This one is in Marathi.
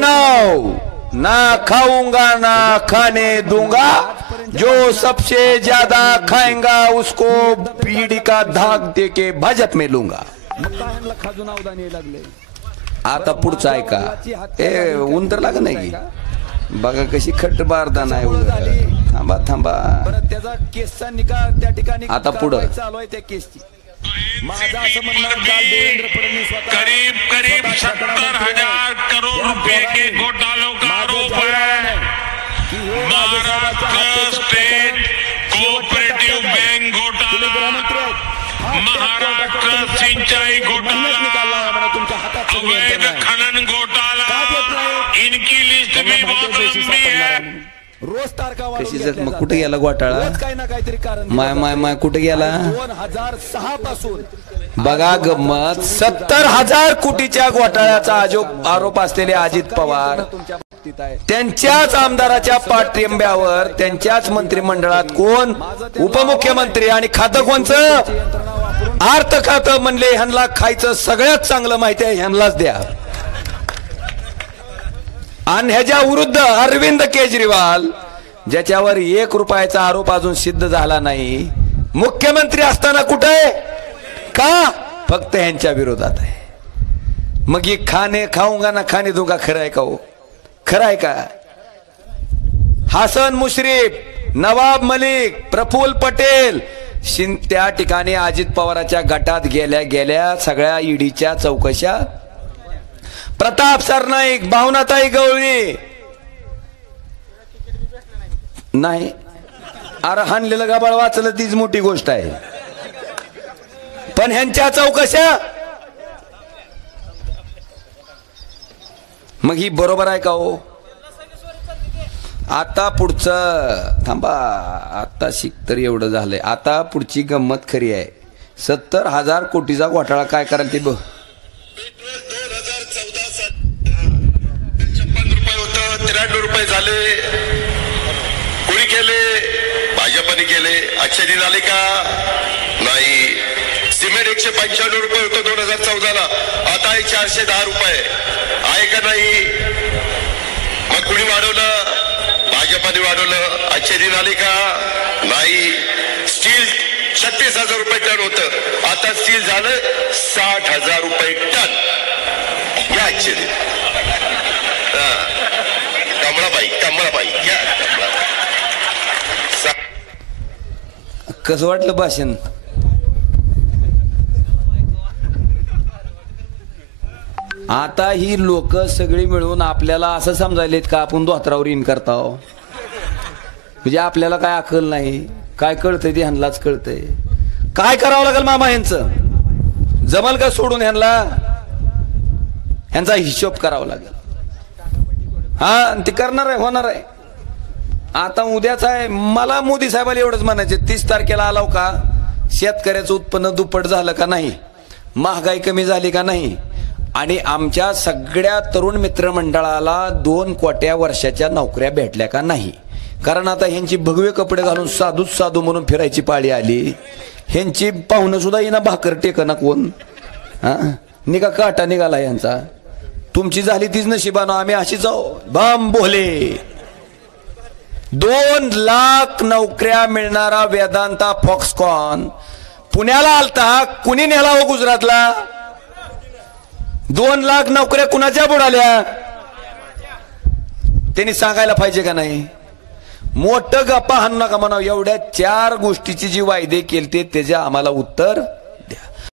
कहनाओ ना खाऊंगा ना खाने दूंगा, जो सबसे ज्यादा खाएंगा उसको बीड़ी का धाक दे के भाजप में लूंगा। आता पुढचं ऐका, ए ऊन तर लागत नाही बघा कशी खट्ट बारदाना आहे। थांबा थांबा, केसचा निकाल त्या ठिकाणी आता पुढं चालू आहे त्या केसची। माझा असं म्हणणं काल देवेंद्र फडणवीस करीब करीब 70,000 करोड़ रुपए के घोटालों का आरोप है। महाराष्ट्र स्टेट कोऑपरेटिव बैंक घोटाला, महाराष्ट्र सिंचाई घोटाला, अवैध खनन घोटाला, इनकी लिस्ट भी बहुत लंबी है। रोज तारखा मग कुठे गेला घोटाळा? काही ना काहीतरी कारण माय माय माय कुठे गेला? 2006 पासून बघा गंमत, 70,000 कोटीच्या घोटाळ्याचा आरोप असलेले अजित पवार त्यांच्याच आमदाराच्या पाठिंब्यावर त्यांच्याच मंत्रिमंडळात कोण उपमुख्यमंत्री आणि खातं कोणचं? अर्थ खातं म्हणले ह्यांना खायचं सगळ्यात चांगलं माहिती आहे, ह्यांनाच द्या। आणि ह्याच्या विरुद्ध अरविंद केजरीवाल ज्याच्यावर 1 रुपयाचा आरोप अजून सिद्ध झाला नाही, मुख्यमंत्री असताना कुठे का? फक्त ह्यांच्या विरोधात आहे। मग ही खाणे खाऊंगा ना खाणे दूंगा खरं आहे का? हो खरं आहे का? हसन मुश्रीफ, नवाब मलिक, प्रफुल्ल पटेल त्या ठिकाणी अजित पवारांच्या गटात गेल्या सगळ्या ईडीच्या चौकशा, प्रताप सरनाईक, भावनाताई गवळी नाही, अरे हाणलेलं गाबाळ वाचलं तीच मोठी गोष्ट आहे, पण ह्यांच्या चौकशा मग ही बरोबर आहे का? हो आता पुढचं थांबा, आता शिक तर एवढं झालंय, आता पुढची गंमत खरी आहे। 70,000 कोटीचा घोटाळा काय कराल ते बघ। 56 रुपये होतं, 93 रुपये झाले। कोणी केले? भाजपने केले। अच्छे दिन आले का? नाही। सिमेंट 195 रुपये होतं 2014 ला, आता आहे 410 रुपये, आहे का नाही? मग कुणी वाढवलं? भाजपने वाढवलं। अच्छे दिन आले का? नाही। स्टील 36,000 रुपये टन होतं, आता स्टील झालं 60,000 रुपये टन। या अच्छे दिन कमळाबाई या। कसं वाटलं भाषण? आता ही लोक सगळी मिळून आपल्याला असं समजायलेत का आपण धोत्रावर इन करताव, म्हणजे आपल्याला काय अक्कल नाही, काय कळतंय ते ह्यांनाच कळतंय। काय करावं लागेल मामा ह्यांचं? जमल का सोडून ह्यांना? ह्यांचा हिशोब करावा लागेल। हा ते करणार आहे, होणार आहे। आता उद्याच आहे, मला मोदी साहेबाला एवढंच म्हणायचे, 30 तारखेला आलाव का? शेतकऱ्याचं उत्पन्न दुप्पट झालं का नाही? महागाई कमी झाली का नाही? आणि आमच्या सगळ्या तरुण मित्रमंडळाला 2 कोट्या वर्षाच्या नोकऱ्या भेटल्या का नाही? कारण आता ह्यांची भगवे कपडे घालून साधू म्हणून फिरायची पाळी आली। ह्यांची पाहुणं सुद्धा येणं भाकर टेकना कोण, हा निघा काटा निघाला यांचा। तुमची झाली तीच नशिबानं, आम्ही अशी जाऊ बम बोले। 2 लाख नोकऱ्या मिळणारा वेदांता फॉक्सकॉन पुण्याला आलता, कुणी नेला हो गुजरातला? 2 लाख नोकऱ्या कुणाच्या बुडाल्या? त्यांनी सांगायला पाहिजे का नाही? मोठं गप्पा हाणू नका म्हणावं, एवढ्या 4 गोष्टीची जी वायदे केलते त्याचे आम्हाला उत्तर